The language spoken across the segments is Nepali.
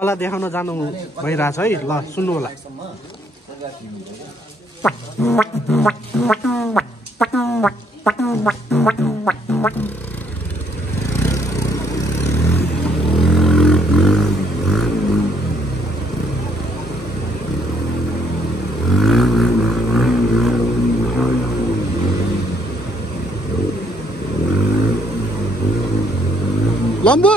कला देखाउन जानु भइरहेछ है। ल सुन्नु होला। लम्बु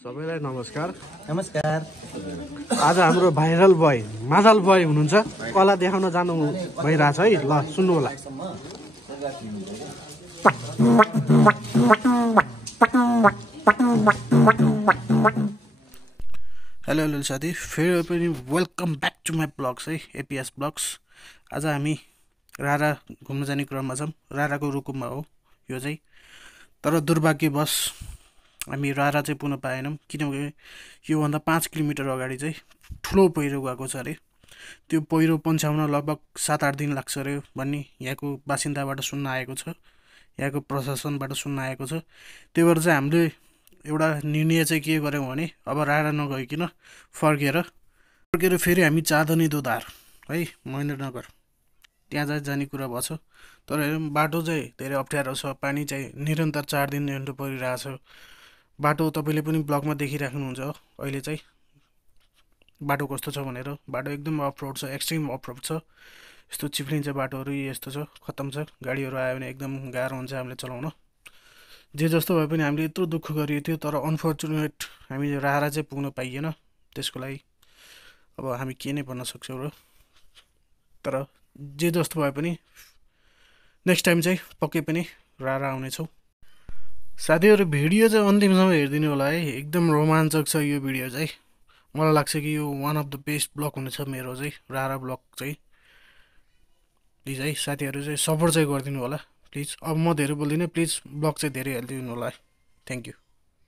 सबैलाई नमस्कार। नमस्कार। आज हाम्रो भाइरल बोय मादल बोय हुनुहुन्छ, कला देखाउन जानु भइरहेछ है। ल सुन्नु होला। हेलो हेलो साथी, फेरि पनि welcome back to my blogs है, एपिएस ब्लग्स। आज हामी रारा घुम्न जाने क्रममा छौँ। राराको रुकुममा हो यो चाहिँ, तर दुर्भाग्यवश हामी रारा चाहिँ पुग्न पाएनौँ, किनभने योभन्दा 5 किलोमिटर अगाडि चाहिँ ठुलो पहिरो गएको छ अरे। त्यो पहिरो पन्छाउन लगभग 7-8 दिन लाग्छ अरे भन्ने यहाँको बासिन्दाबाट सुन्न आएको छ, यहाँको प्रशासनबाट सुन्न आएको छ। त्यही भएर चाहिँ हामीले एउटा निर्णय चाहिँ के गर्यौँ भने अब रारा नगइकन फर्केर फेरि हामी चाँदनी दोधार है, महेन्द्रनगर त्यहाँ चाहिँ जाने कुरा भएको छ। तर बाटो चाहिँ धेरै अप्ठ्यारो छ, पानी चाहिँ निरन्तर 4 दिन हिँड्नु परिरहेछ। बाटो तपाईँले पनि ब्लगमा देखिराख्नुहुन्छ अहिले चाहिँ बाटो कस्तो छ भनेर। बाटो एकदम अफ रोड छ, एक्सट्रिम अफ रोड छ। यस्तो चिप्लिन्छ बाटोहरू, यस्तो छ, खत्तम छ। गाडीहरू आयो भने एकदम गाह्रो हुन्छ हामीले चलाउन। जे जस्तो भए पनि हामीले यत्रो दुःख गरिएको थियो, तर अनफर्चुनेट हामी रारा चाहिँ पुग्न पाइएन। त्यसको लागि अब हामी के नै भन्न सक्छौँ र। तर जे जस्तो भए पनि नेक्स्ट टाइम चाहिँ पक्कै पनि रारा आउनेछौँ। साथीहरू भिडियो चाहिँ अन्तिमसम्म हेरिदिनु होला है, एकदम रोमाञ्चक छ यो भिडियो चाहिँ। मलाई लाग्छ कि यो one of the best blog हुनेछ मेरो चाहिँ, रारा ब्लग चाहिँ। प्लिज है साथीहरू चाहिँ सपोर्ट चाहिँ गरिदिनु होला प्लिज। अब म धेरै बोल्दिनँ, प्लिज ब्लग चाहिँ धेरै हेरिदिनु होला है। Thank you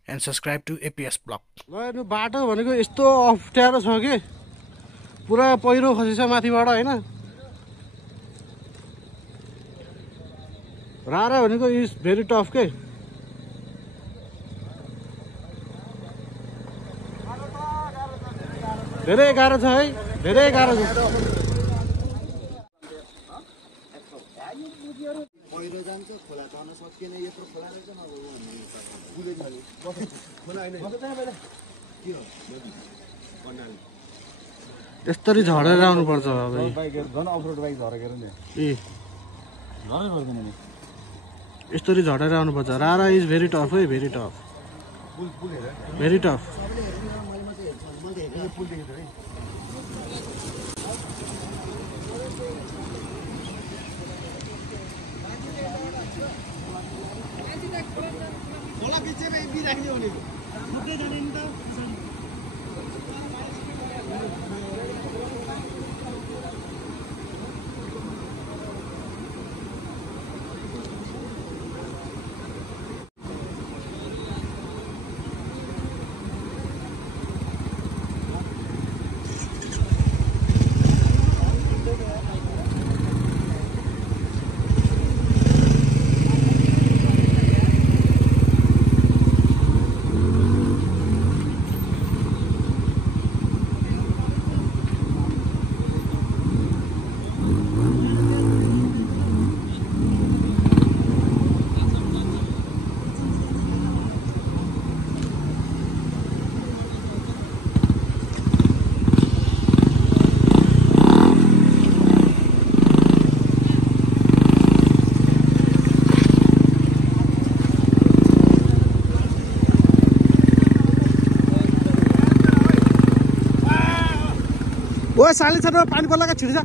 and subscribe to APS blog. ल हेर्नु, बाटो भनेको यस्तो अप्ठ्यारो छ कि पुरा पहिरो खसेछ माथिबाट होइन। रारा भनेको इज भेरी टफ के। धेरै गाह्रो छ है, धेरै गाह्रो छ। पहिरो जान्छ, खोला चढ्न सकिएन, यत्रो खोला रहेछ न। यसरी झरेर आउनुपर्छ अब। यसरी झरेर आउनुपर्छ। रारा इज भेरी टफ है, भेरी टफ, भेरी टफ। खोला पिछे में भी राख्ने हो नि मुद्दे जाने नि त। ओ साले छ पानी पर्ला का छिर्छ।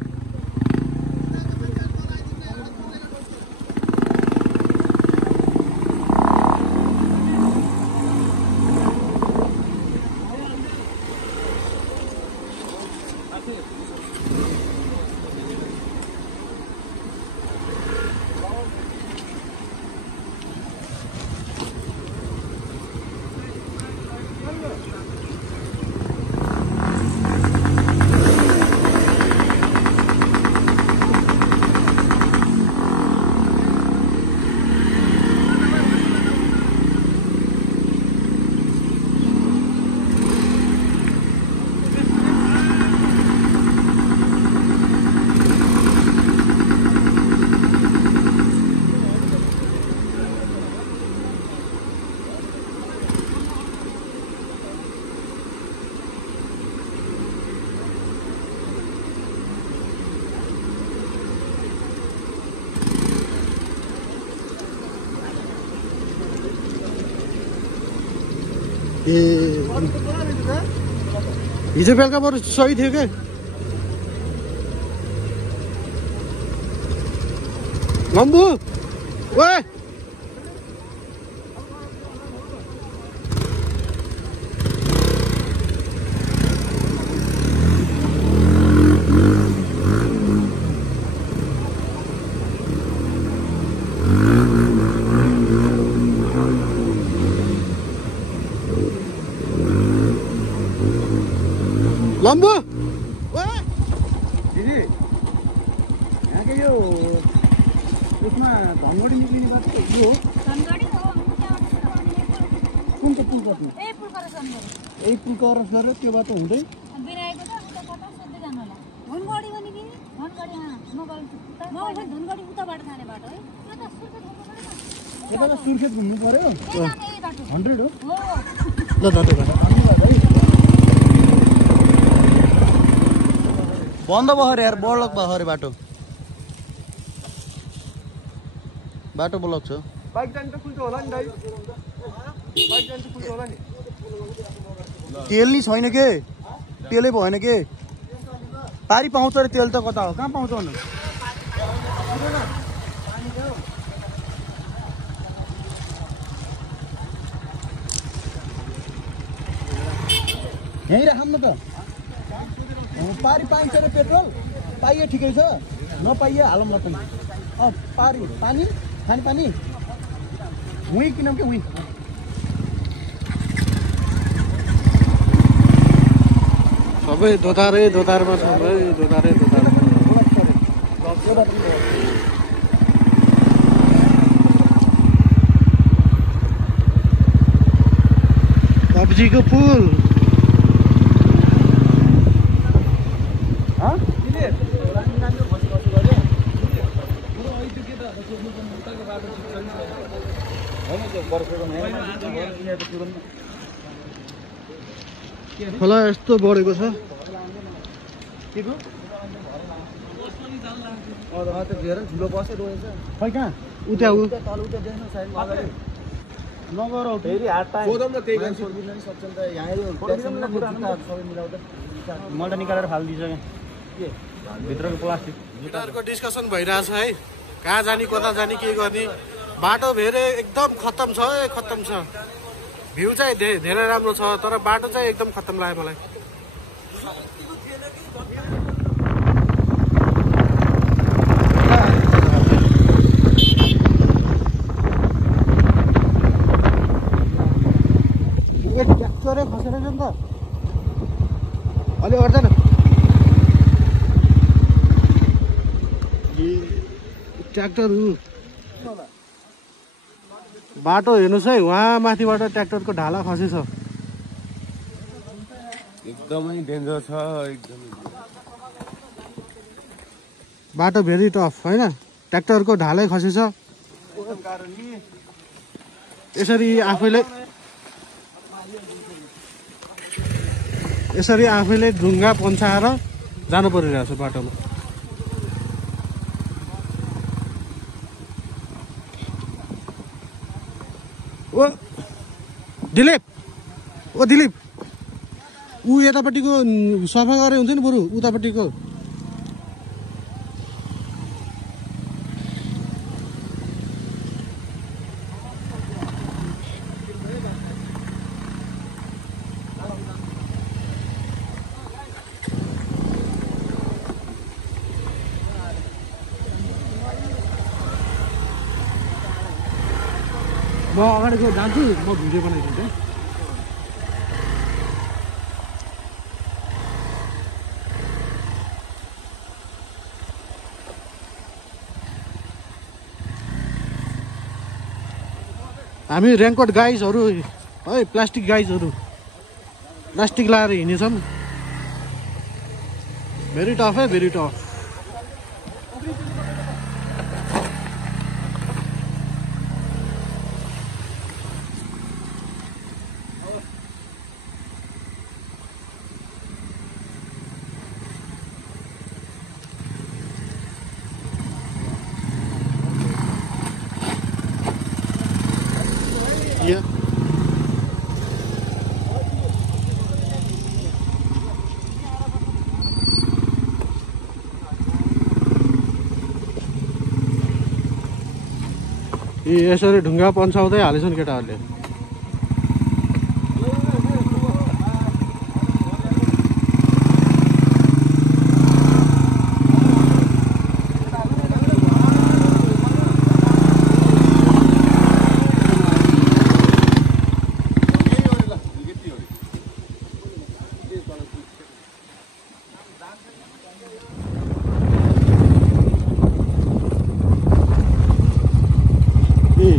ए हिजो बेलुका बरु सही थियो के लम्बु ओए लम्बु दिदी यहाँको यो उसमा धनगढी निक्लिने बाटो यो हो कुन चाहिँ पुल पर्ने यही पुल क्रस गरेर त्यो बाटो हुँदै यता सुर्खेत घुम्नु पर्यो 100 हो ल धन्यवाद बन्द भयो अरे यार ब्लक भयो अरे बाटो बाटो ब्लक छ बाइक जान्छ खुल्छ होला नि दाइ बाइक जान्छ खुल्छ होला नि तेल नि छैन के तेलै भएन के पारी पाउँछ अरे तेल त कता हो कहाँ पाउँछ भन्नु यहीँ राखौँ न त पारी पाइन्छ अरे पेट्रोल पाइए ठिकै छ नपाइए हालौँ न पनि पारी पानी खाने पानी हुँ किनौँ कि हुँ सबै दोधारमा छ भाइ दोधार सब्जीको फुल खोला यस्तो बढेको छ झुलो बसेर खै कहाँ उता नगर फेरि हात मैले निकालेर फालिदिन्छ क्या भित्रको प्लास्टिक गिटारको डिस्कसन भइरहेछ है कहाँ जाने कता जाने के गर्ने बाटो भेरे एकदम खत्तम छ भ्यू चाहिँ धेरै राम्रो छ तर बाटो चाहिँ एकदम खत्तम लाग्यो मलाई ट्र्याक्टरै खसेर छ नि त अलि गर्दैन ट्र्याक्टर बाटो हेर्नुहोस् है वहाँ माथिबाट ट्र्याक्टरको ढाला खसेछ एकदमै डेन्जर छ एकदमै बाटो भेरी टफ होइन ट्र्याक्टरको ढालै खसेछ यसरी आफैले ढुङ्गा पन्छाएर जानु परिरहेछ बाटोमा ओ दिलीप ऊ यतापट्टिको सफा गरे हुन्छ नि बरु उतापट्टिको म अगाडि जान्छु म भिडियो बनाइदिन्छु हामी रेनकोट गाइजहरू है प्लास्टिक गाइजहरू प्लास्टिक लाएर हिँडेछौँ भेरी टफ है भेरी टफ यसरी ढुङ्गा पन्साउँदै हालेछन् केटाहरूले।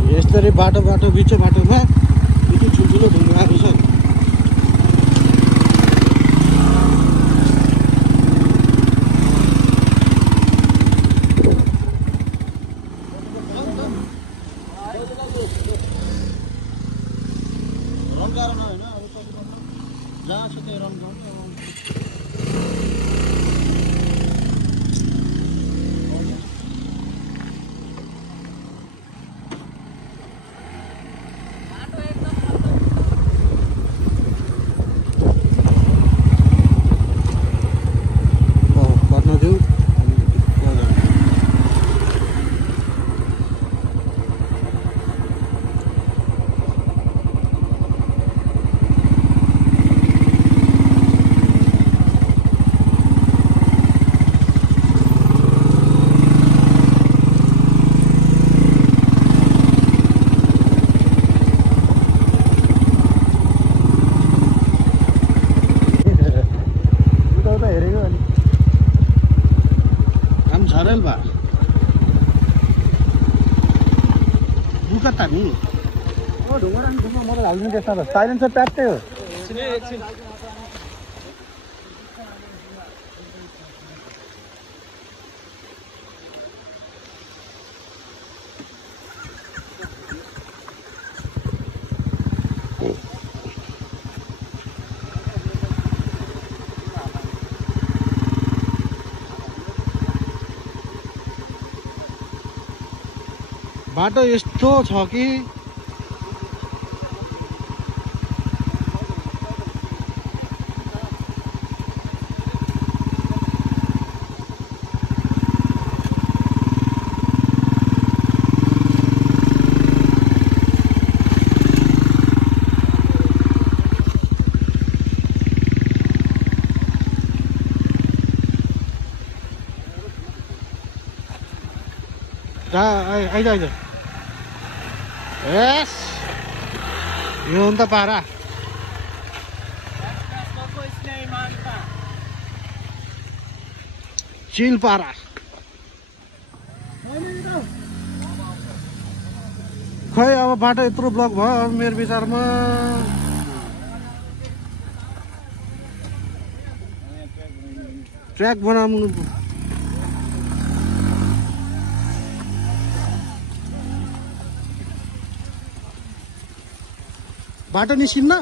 यसरी बाटो बिच बाटोमा यति ठुल्ठुलो ढुङ्गाहरू छ। साइलेन्सर प्याट्टै हो। बाटो यस्तो छ कि आइज यस यो हो नि त पारा। चिल पारा खै अब बाटो यत्रो ब्लक भयो। अब मेरो विचारमा ट्र्याक बनाउनु बाटो निस्किन्न।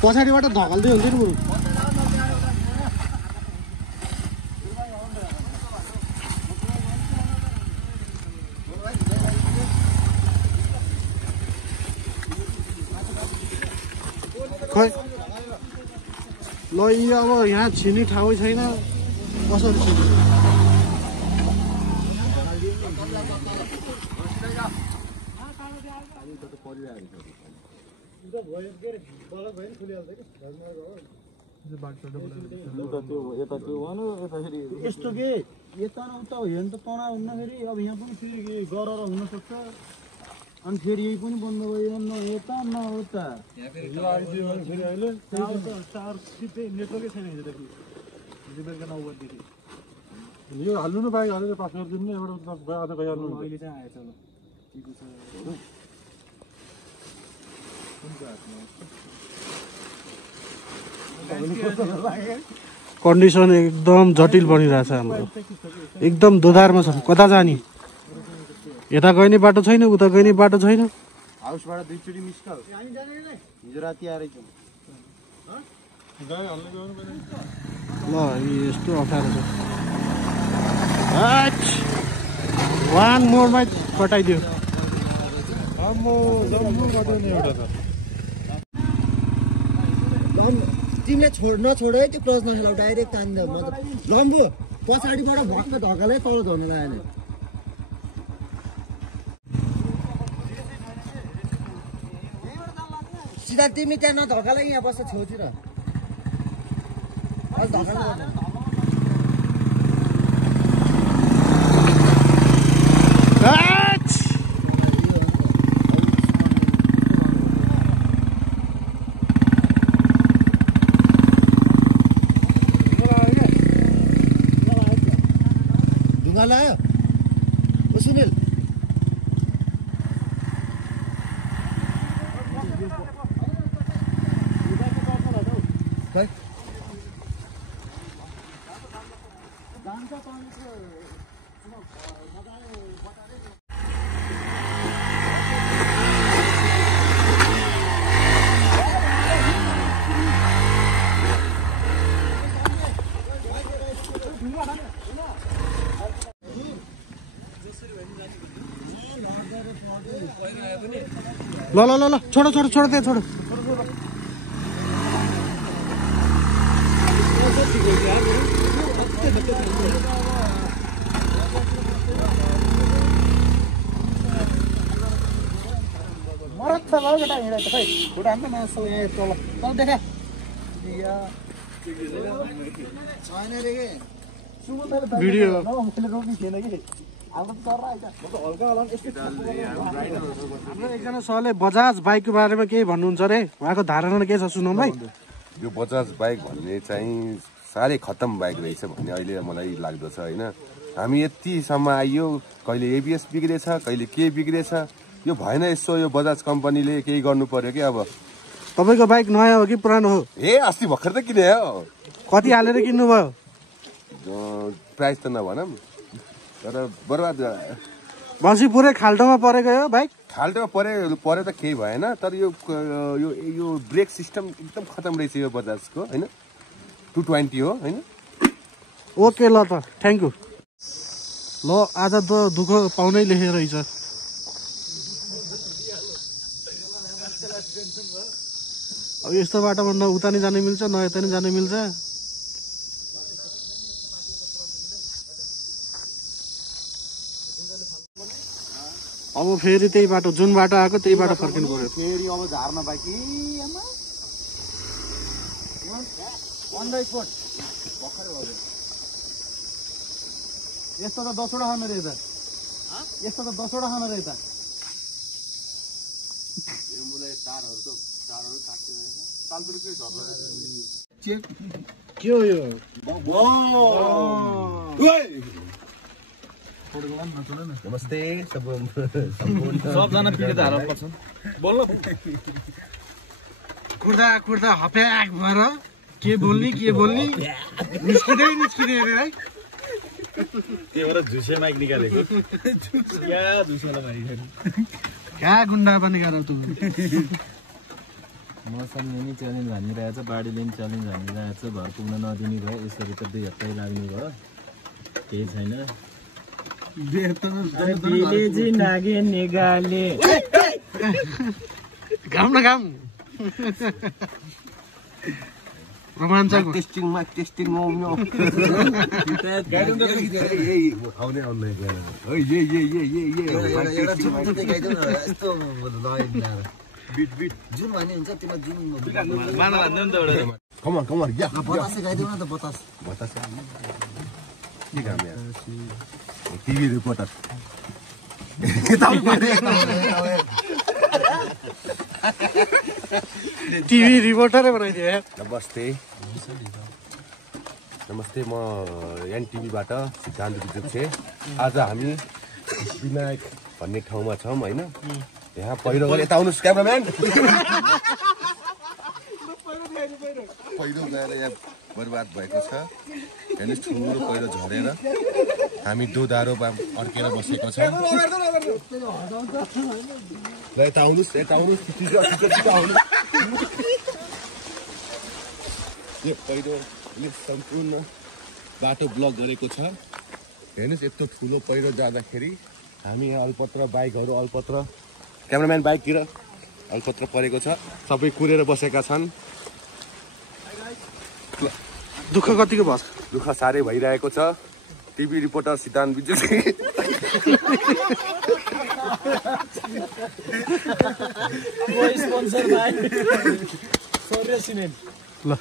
पछाडिबाट धकल्दै हुन्थ्यो नि बरु। खै ल अब यहाँ छिर्ने ठाउँ छैन कसरी छिर्ने। यस्तो के यता न उता हेर्नु त तनाव हुँदाखेरि अब यहाँ पनि फेरि गरेर हुनसक्छ। अनि फेरि यही पनि बन्द भयो न यता न उता। यो हाल्नु न बाइक हालेर पास गरिदिनु नि एउटा आधा गइहाल्नु। कन्डिसन एकदम जटिल बनिरहेछ हाम्रो। एकदम दोधारमा छ। कता जाने? यता गइने बाटो छैन उता गइने बाटो छैन। हाउसबाट दुईचोटि मिस कल हिजो राति आएर ल यस्तो अप्ठ्यारो छ। वान मोडमा कटाइदियो। लामो जम्मो गर्थ्यो नि एउटा त तिमीले नछोड है त्यो क्रस नछोड डाइरेक्ट तान्द मतलब लम्बु पछाडिबाट भक्क धक्काले तल झर्नु लागेन सिधा तिमी त्यहाँ नधक्काले यहाँ बस्छ छेउतिर ढुङ्गा लायो ओ सुनिल ल ल ल ल छोडो छोडो छोडो त्यहाँ छोडो भिडियो एकजना सरले बजाज बाइकको बारेमा केही भन्नुहुन्छ अरे उहाँको धारणा के छ सुनौँ भाइ यो बजाज बाइक भन्ने चाहिँ साह्रै खतम बाइक रहेछ भन्ने अहिले मलाई लाग्दछ होइन हामी यतिसम्म आइयो कहिले एबिएस बिग्रेछ कहिले के बिग्रेछ यो भएन यसो यो बजाज कम्पनीले केही गर्नु पर्यो कि अब तपाईँको बाइक नयाँ हो कि पुरानो हो ए अस्ति भर्खर त किने हो कति हालेर किन्नुभयो प्राइस त नभनौँ तर बर्बाद बसी पुरै खाल्टोमा परेको हो बाइक खाल्टोमा पऱ्यो त केही भएन तर यो ब्रेक सिस्टम एकदम खतम रहेछ यो बजाजको होइन 220 हो होइन ओके ल त थ्याङ्क यू ल आज त दुःख पाउनै लेखेको रहेछ अब यस्तो बाटोमा न उता नै जानु मिल्छ न यता नै जानु मिल्छ अब फेरि त्यही बाटो जुन बाटो आएको त्यही बाटो फर्किनु पर्यो फेरि अब झार्न बाँकी अन द स्पट यस्तो त 10 वटा खानु रहेछ यस्तो त 10 वटा खानु रहेछ यो मुलाई तारहरु काट्दिन के हो यो नमस्ते सबजना पीडितहरु पर्छन् बोल्नु कुर्दा हप्याक भएर के बोल्ने निस्किँदै अरे है त्यो भएर झुसे माइक निकालेको क्या झुसेला माइक क्या गुन्डा पनि गर तु मौसमले नि च्यालेन्ज भनिरहेछ बाढीले नि च्यालेन्ज भनिरहेछ घर पुग्न नदिने भयो यसरी त 2 हप्ता लाग्ने भयो केही छैन नागे निगाले घाम रोमाञ्चक टेस्टिङ आउने जुन भन्ने हुन्छ त्यसमा जुन माना भन्नु नि त एउटा कमन या बतासे गाइदेऊ न त बतास के काम यार टिभी रिपोर्टर टिभी रिपोर्टरै बनाइदियो यार नमस्ते म एनटिभीबाट सिद्धान्त विजुक छे आज हामी विनायक भन्ने ठाउँमा छौँ होइन यहाँ पहिरो गएर यता आउनुहोस् क्यामेराम्यान पहिरो गएर यहाँ बर्बाद भएको छ हेर्नुहोस् ठुलो पहिरो झरेर हामी दोधारोमा अड्केर बसेको छौँ ल यता आउनुहोस् यो पहिरोले सम्पूर्ण बाटो ब्लक गरेको छ हेर्नुहोस् यत्रो ठुलो पहिरो जाँदाखेरि हामी यहाँ अल्पत्र बाइकहरू अल्पत्र क्यामेराम्यान बाइकतिर अलपत्र परेको छ, सबै कुरेर बसेका छन्। दुःख कतिको भयो? दुःख साह्रै भइरहेको छ। टिभी रिपोर्टर सिद्धान्त विजुली ल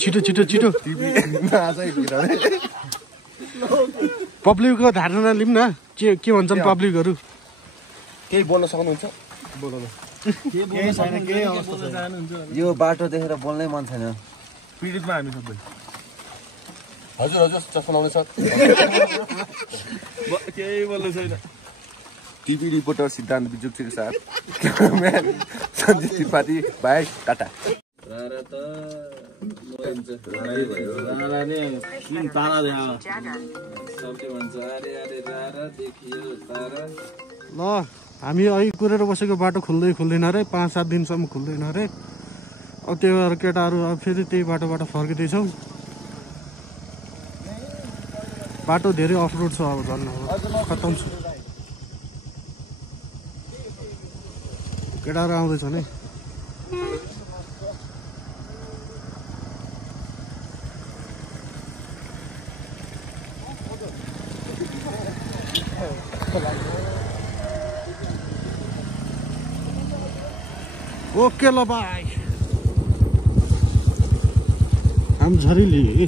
छिटो छिटो छिटो पब्लिकको धारणा लिउँ न, के भन्छन् पब्लिकहरू? केही बोल्न सक्नुहुन्छ? यो बाटो देखेर बोल्नै मन छैन। पीडितमा हामी सबै हजुर हजुर चस्मा लाउने सर। केही बोल्नु छैन। टिभी रिपोर्टर सिद्धान्त विजुलीको साथ क्यामेराम्यान सञ्जीव त्रिपाठी बाई टाटा। ल हामी अहिले कुरेर बसेको बाटो खुल्दैन अरे, 5-7 दिनसम्म खुल्दैन अरे। अब त्यो भएर केटाहरू अब फेरि त्यही बाटोबाट फर्किँदैछौँ। बाटो धेरै अफरोड छ, अब झन् अब खतम छ। केटाहरू आउँदैछन् है। ओके ल बाई। हम झरीली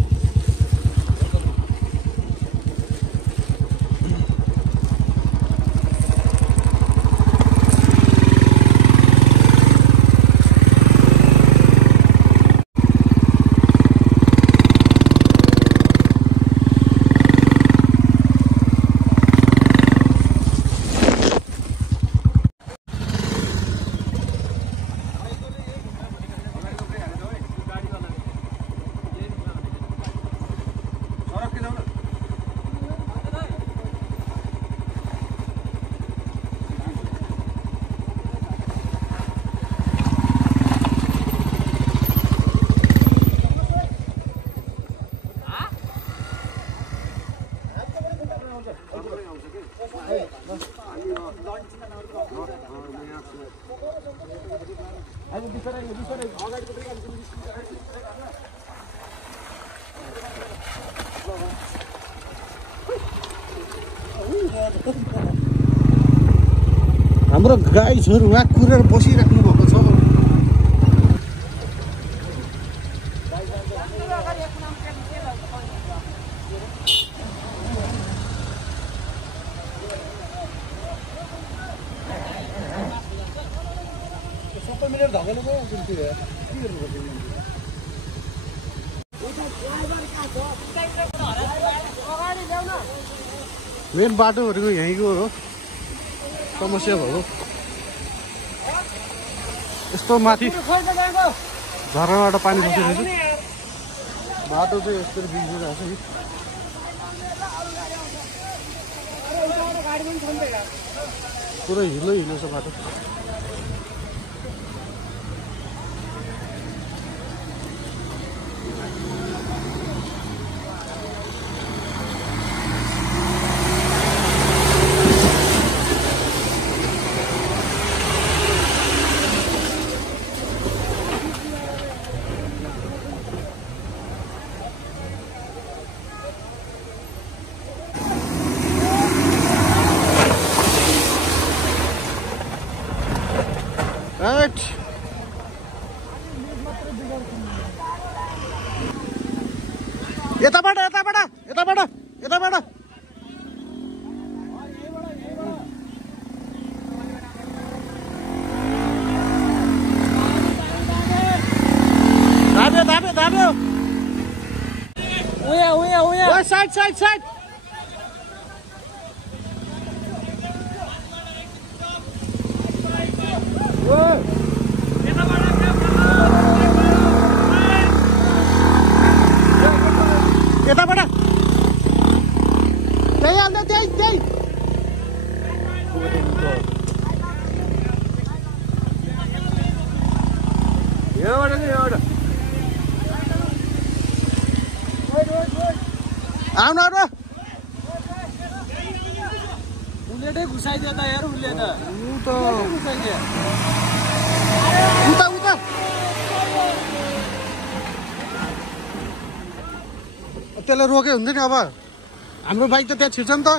हाम्रो गाईहरू वहाँ कुरेर बसिराख्नु भएको छ। मेन बाटोहरूको यहीँको हो, समस्या भयो। यस्तो माथि झरनाबाट पानी बसिरहेछ, बाटो चाहिँ यस्तरी बिग्रिरहेछ कि पुरै हिलो हिलो छ बाटो। Right. यताबाट यताबाट यताबाट यताबाट धाब्यो धाब्यो धाब्यो उया उया उया साइड साइड साइड यताबाट त्यही हाल्दा त्यही त्यही आउनु आउनु बुलेटै घुसाइदियो त हेर उसले त घुसाइदियो उता उता त्यसले रोके हुन्थ्यो नि अब हाम्रो बाइक त त्यहाँ छिर्छ नि त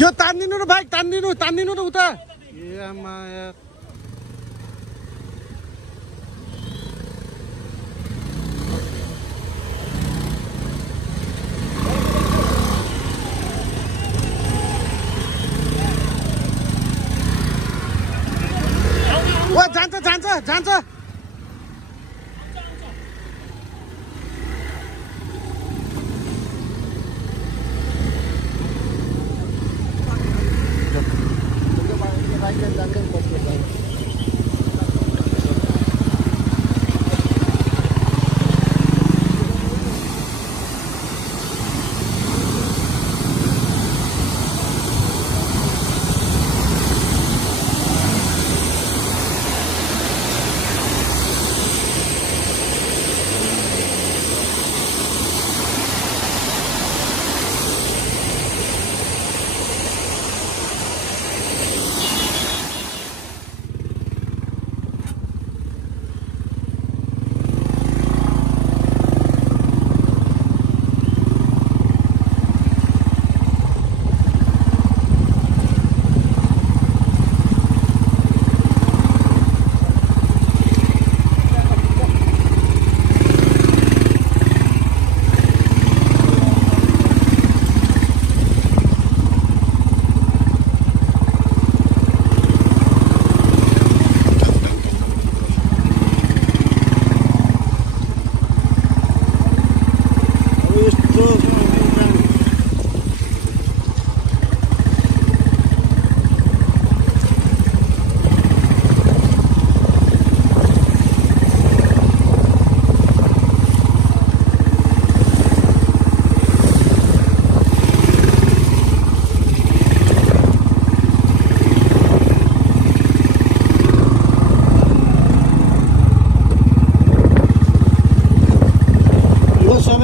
त्यो तान्दिनु र बाइक तान्दिनु र उता ए आमा ओ जान्छ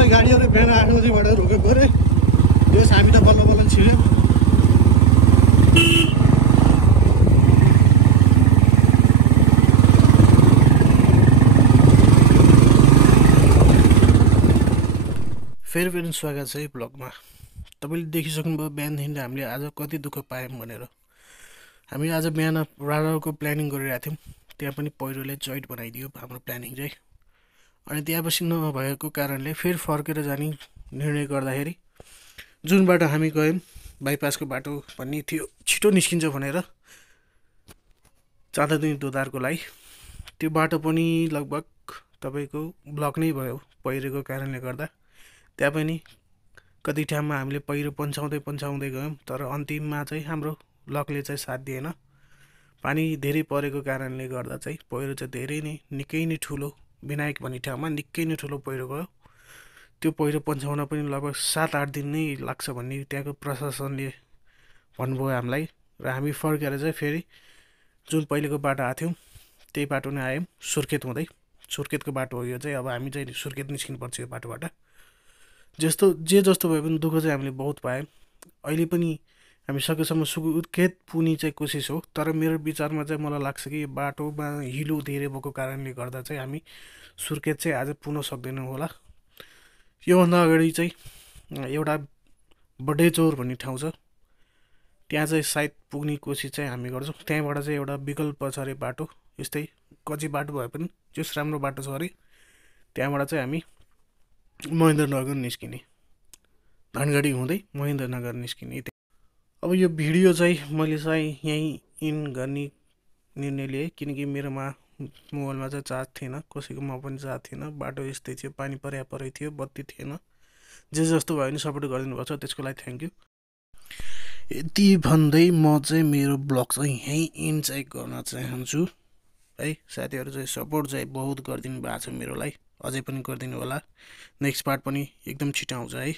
गाडीहरू बिहान 8 बजीबाट रोकेको पऱ्यो त्यस हामी त बल्ल बल्ल छिर्यो फेरि पनि स्वागत छ है ब्लगमा। तपाईँले देखिसक्नुभयो बिहानदेखि हामीले आज कति दुःख पायौँ भनेर। हामी आज बिहान राडाको प्लानिङ गरिरहेको थियौँ, त्यहाँ पनि पहिरोले जॉइन्ट बनाइदियो हाम्रो प्लानिङ चाहिँ। अनि त्यहाँपछि नभएको कारणले फेरि फर्केर जाने निर्णय गर्दाखेरि जुन बाटो हामी गयौँ बाइपासको बाटो भन्ने थियो, छिटो निस्किन्छ भनेर चाँदादुई दोधारको लागि, त्यो बाटो पनि लगभग तपाईँको ब्लक नै भयो पहिरोको कारणले गर्दा। त्यहाँ पनि कति ठाउँमा हामीले पहिरो पन्छाउँदै गयौँ, तर अन्तिममा चाहिँ हाम्रो लकले चाहिँ साथ दिएन। पानी धेरै परेको कारणले गर्दा चाहिँ पहिरो चाहिँ धेरै नै निकै नै ठुलो, विनायक भन्ने ठाउँमा निकै नै ठुलो पहिरो गयो। त्यो पहिरो पन्छाउन पनि लगभग 7-8 दिन नै लाग्छ भन्ने त्यहाँको प्रशासनले भन्नुभयो हामीलाई। र हामी फर्केर चाहिँ फेरि जुन पहिलेको बाटो आएको थियौँ त्यही बाटो नै आयौँ, सुर्खेत हुँदै। सुर्खेतको बाटो हो यो चाहिँ। अब हामी चाहिँ सुर्खेत निस्किनुपर्छ यो बाटोबाट। जे जस्तो भए पनि दुःख चाहिँ हामीले बहुत पायौँ। अहिले पनि हामी सकेसम्म सुर्खेत पुग्ने चाहिँ कोसिस हो, तर मेरो विचारमा चाहिँ मलाई लाग्छ कि यो बाटोमा हिलो धेरै भएको कारणले गर्दा चाहिँ हामी सुर्खेत चाहिँ आज पुग्न सक्दैनौँ होला। योभन्दा अगाडि चाहिँ एउटा बडेचौर भन्ने ठाउँ छ, त्यहाँ चाहिँ सायद पुग्ने कोसिस चाहिँ हामी गर्छौँ। त्यहाँबाट चाहिँ एउटा विकल्प छ अरे बाटो, यस्तै कच्ची बाटो भए पनि जस राम्रो बाटो छ अरे, त्यहाँबाट चाहिँ हामी महेन्द्रनगर निस्किने, धनगढी हुँदै महेन्द्रनगर निस्किने। अब यो भिडियो चाहिँ मैले चाहिँ यहीँ इन गर्ने निर्णय लिएँ किनकि मेरोमा मोबाइलमा चाहिँ चार्ज थिएन, कसैकोमा पनि चार्ज थिएन, बाटो यस्तै थियो, पानी परै थियो, बत्ती थिएन। जे जस्तो भयो भने सपोर्ट गरिदिनु भएको छ, त्यसको लागि थ्याङ्क यू। यति भन्दै म चाहिँ मेरो ब्लग चाहिँ यहीँ इन्ड चाहिँ गर्न चाहन्छु है। साथीहरू चाहिँ सपोर्ट चाहिँ बहुत गरिदिनु भएको छ मेरोलाई, अझै पनि गरिदिनु होला। नेक्स्ट पार्ट पनि एकदम छिटो आउँछ है।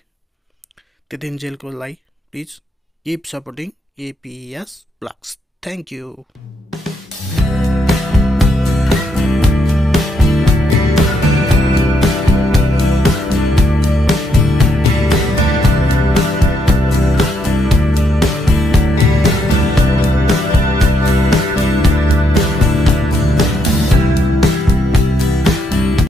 त्यतिन्जेलको लागि please keep supporting APS blogs. Thank you.